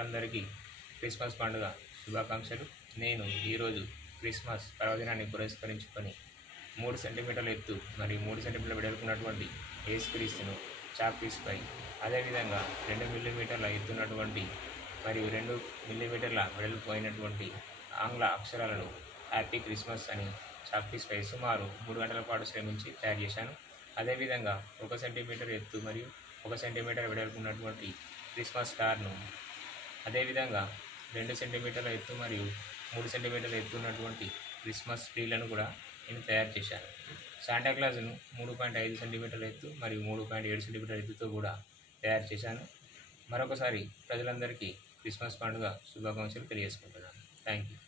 ప్రజలందరికీ క్రిస్మస్ పండుగ శుభాకాంక్షలు. నేను ఈరోజు క్రిస్మస్ పర్వదినాన్ని పురస్కరించుకొని 3 సెంటీమీటర్ల ఎత్తు మరియు 3 సెంటీమీటర్ల వెడల్పున్నటువంటి యేసుక్రీస్తును చాక్పీస్పై, అదేవిధంగా 2 మిల్లీమీటర్ల ఎత్తున్నటువంటి మరియు 2 మిల్లీమీటర్ల వెడల్పు అయినటువంటి ఆంగ్ల అక్షరాలను హ్యాపీ క్రిస్మస్ అని చాక్పీస్పై సుమారు 3 గంటల పాటు శ్రమించి తయారు చేశాను. అదేవిధంగా 1 సెంటీమీటర్ ఎత్తు మరియు 1 సెంటీమీటర్ వెడల్పు ఉన్నటువంటి క్రిస్మస్ స్టార్ను, అదేవిధంగా 2 సెంటీమీటర్ల ఎత్తు మరియు 3 సెంటీమీటర్ల ఎత్తు ఉన్నటువంటి క్రిస్మస్ ట్రీలను కూడా నేను తయారు చేశాను. శాంటాక్లాజ్ను 3.5 సెంటీమీటర్ల ఎత్తు మరియు 3.7 సెంటీమీటర్ల ఎత్తుతో కూడా తయారు చేశాను. మరొకసారి ప్రజలందరికీ క్రిస్మస్ పండుగ శుభాకాంక్షలు తెలియజేసుకుంటున్నాను. Thank you.